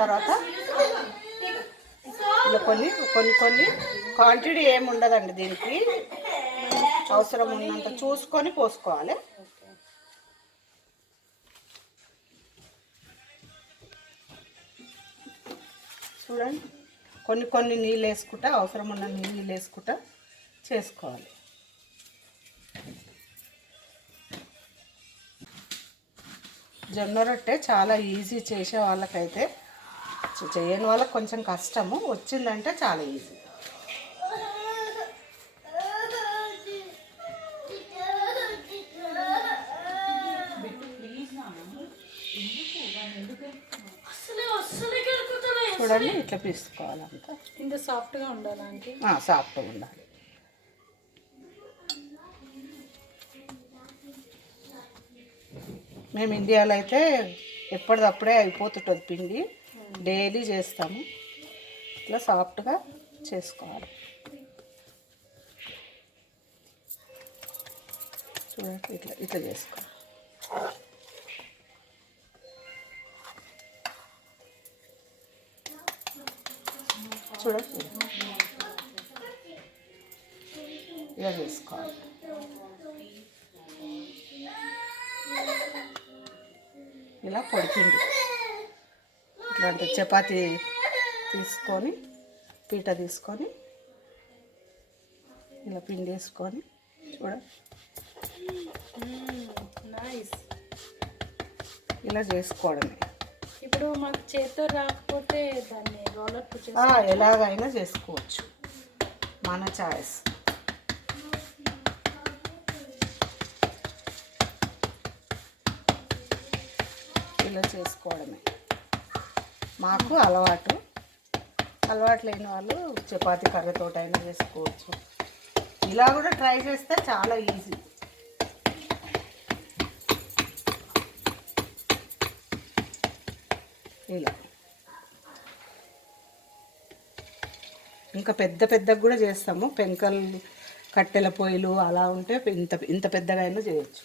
తర్వాత ఇలా కొన్ని కొన్ని కొన్ని క్వాంటిటీ ఏమి ఉండదండి దీనికి. అవసరం ఉన్నంత చూసుకొని పోసుకోవాలి. చూడండి. కొన్ని కొన్ని నీళ్ళు వేసుకుంటా అవసరం ఉన్న నీళ్ళు వేసుకుంటా చేసుకోవాలి. జొన్న రొట్టె చాలా ఈజీ చేసే వాళ్ళకైతే చే- చేయని వాళ్ళకి కొంచెం కష్టము. వచ్చిందంటే చాలా ఈజీ. చూడండి ఇట్లా పీసుకోవాలంతా ఇంత సాఫ్ట్గా ఉండాలంటే సాఫ్ట్గా ఉండాలి. మేము ఇండియాలో అయితే ఎప్పటిదప్పుడే అయిపోతుంటుంది పిండి. డైలీ చేస్తాము. ఇట్లా సాఫ్ట్గా చేసుకోవాలి. చూడండి ఇట్లా ఇట్లా చేసుకోవాలి. చూడండి. ఇలా చేసుకోవాలి. ఇలా పొడిపిండి. ఇట్లాంటి చపాతి తీసుకొని పీట తీసుకొని ఇలా పిండి వేసుకొని నైస్ ఇలా చేసుకోవడమే. ఇప్పుడు మాకు చేతితో రాకపోతే దాన్ని రోలర్ ఎలాగైనా చేసుకోవచ్చు. మన చాయిస్ ఇలా చేసుకోవడమే. మాకు అలవాటు. అలవాటు లేని వాళ్ళు చపాతీ కర్రతోటైనా చేసుకోవచ్చు. ఇలా కూడా ట్రై చేస్తే చాలా ఈజీ. ఇలా. ఇంకా పెద్ద పెద్దగా కూడా చేస్తాము. పెంకలు కట్టెల పొయ్యిలు అలా ఉంటే ఇంత ఇంత పెద్దగా అయినా చేయొచ్చు.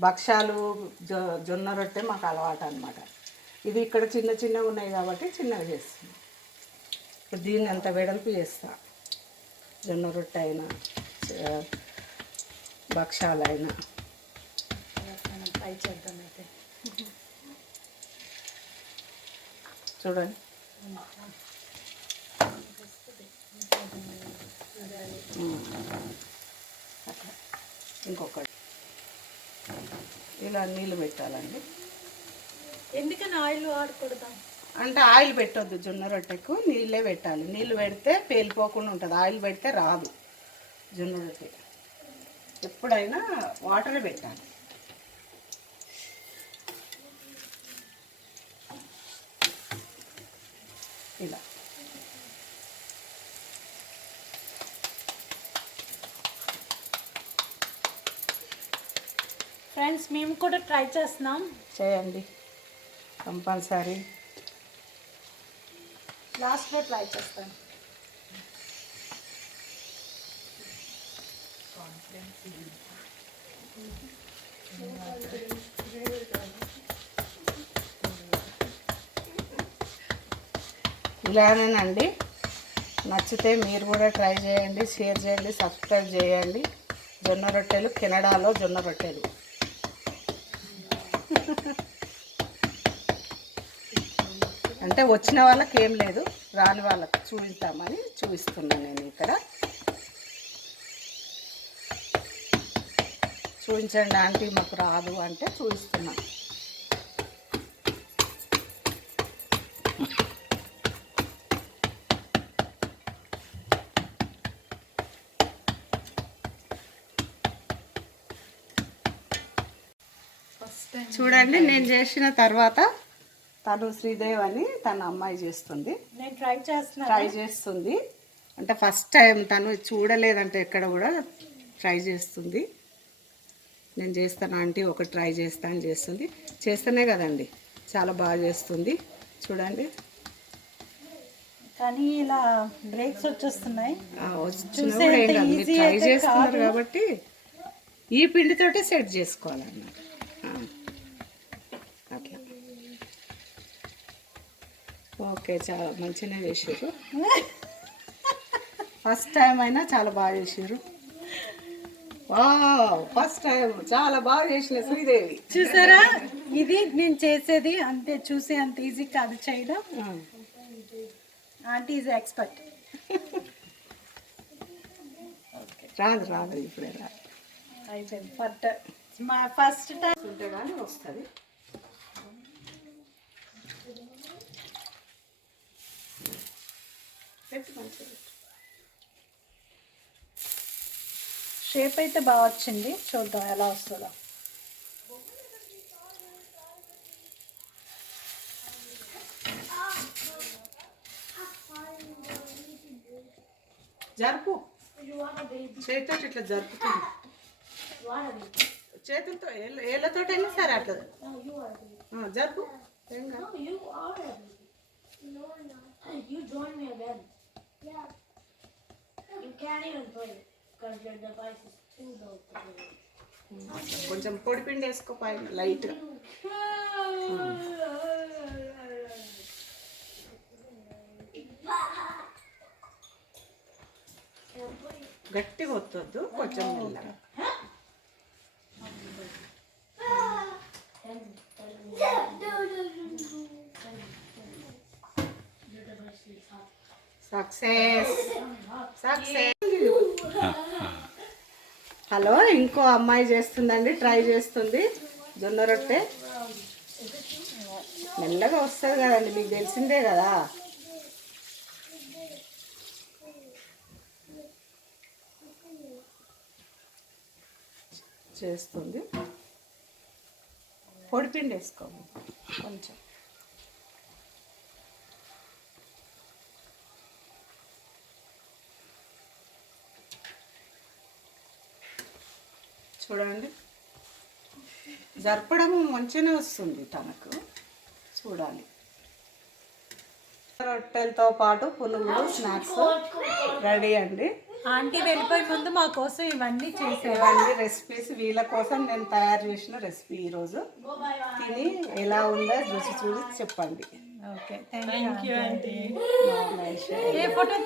భక్షాలు జొ జొన్న రొట్టె మాకు అలవాటు అనమాట ఇది ఇక్కడ చిన్న చిన్నగా ఉన్నాయి కాబట్టి చిన్నగా చేస్తాం ఇప్పుడు దీన్ని అంత వెడల్పు చేస్తా. జొన్న రొట్టె అయినా భక్షాలైనా ట్రై చేద్దాం అయితే చూడండి ఇంకొకటి. ఇలా నీళ్ళు పెట్టాలండి. ఎందుకని ఆయిల్ వాడకూడదా? అంటే ఆయిల్ పెట్టొద్దు జొన్న రొట్టెకు నీళ్ళే పెట్టాలి. నీళ్ళు పెడితే పేలిపోకుండా ఉంటుంది. ఆయిల్ పెడితే రాదు జొన్న రొట్టె. ఎప్పుడైనా వాటర్ పెట్టాలి. ఇలా. ఫ్రెండ్స్ మేము కూడా ట్రై చేస్తున్నాం. చేయండి. కంపల్సరీ. లాస్ట్లో ట్రై చేస్తాం ఇలానేనండి. నచ్చితే మీరు కూడా ట్రై చేయండి షేర్ చేయండి సబ్స్క్రైబ్ చేయండి. జొన్న రొట్టెలు కెనడాలో జొన్న రొట్టెలు. అంటే వచ్చిన వాళ్ళకి ఏం లేదు రాని వాళ్ళకి చూపిస్తామని చూపిస్తున్నాను నేను ఇక్కడ. చూపించండి ఆంటీ మాకు రాదు అంటే చూపిస్తున్నాను చూడండి నేను చేసిన తర్వాత తను శ్రీదేవ్ అని తన అమ్మాయి చేస్తుంది. నేను ట్రై చేస్తున్నాను. ట్రై చేస్తుంది. అంటే ఫస్ట్ టైం తను చూడలేదంటే ఎక్కడ కూడా ట్రై చేస్తుంది. నేను చేస్తాను ఆంటీ ఒక ట్రై చేస్తా అని చేస్తుంది. చేస్తేనే కదండి చాలా బాగా చేస్తుంది. చూడండి. కానీ ఇలా బ్రేక్స్ వచ్చేస్తున్నాయి. ట్రై చేస్తున్నారు కాబట్టి ఈ పిండితోటి సెట్ చేసుకోవాలన్నమాట ఆ, అట్లా ఓకే చాలా మంచిగా చేసారు ఫస్ట్ టైం అయినా చాలా బాగా చేసారు ఫస్ట్ టైం చాలా బాగా చేసిన శ్రీదేవి. చూసారా? ఇది నేను చేసేది అంతే చూసే అంత ఈజీ కాదు చేయడం. ఆంటీ ఈజ్ ఎక్స్పర్ట్ రాదు రాదు ఇప్పుడే రాదు. అయిపోయింది ఫస్ట్ మా ఫస్ట్ టైం ఉంటే కానీ వస్తుంది. పెట్టు మంచిగా పెట్టు. షేప్ అయితే బాగా వచ్చింది. చూద్దాం ఎలా వస్తుందో. జరుపు. చేతితో ఇట్లా జరుపుతుంది. చేతులతో ఏళ్ళ- ఏళ్ళతో అయినా సరే అట్లా. ఆ, జరుపు. కొంచెం పొడి పిండి వేసుకో పైన లైట్ గట్టిగా వస్తుంది కొంచెం సక్సెస్ సక్సెస్ హలో ఇంకో అమ్మాయి చేస్తుందండి ట్రై చేస్తుంది. జొన్న రొట్టె. మెల్లగా వస్తుంది కదండి మీకు తెలిసిందే కదా. చేస్తుంది. పొడిపిండి వేసుకోము కొంచెం. చూడండి. జరపడం మంచిగానే వస్తుంది తనకు. చూడాలి. రొట్టెలతో పాటు పునుగులు స్నాక్స్ రెడీ అండి. ఆంటీ వెళ్ళిపోయే ముందు మా కోసం ఇవన్నీ చేసేవా ఇవన్నీ రెసిపీస్ వీళ్ళ కోసం నేను తయారు చేసిన రెసిపీ ఈరోజు. తిని ఎలా ఉందో రుచి చూసి చెప్పండి. Okay thank you aunty. బాగున్నాయి. ఏ ఫోటో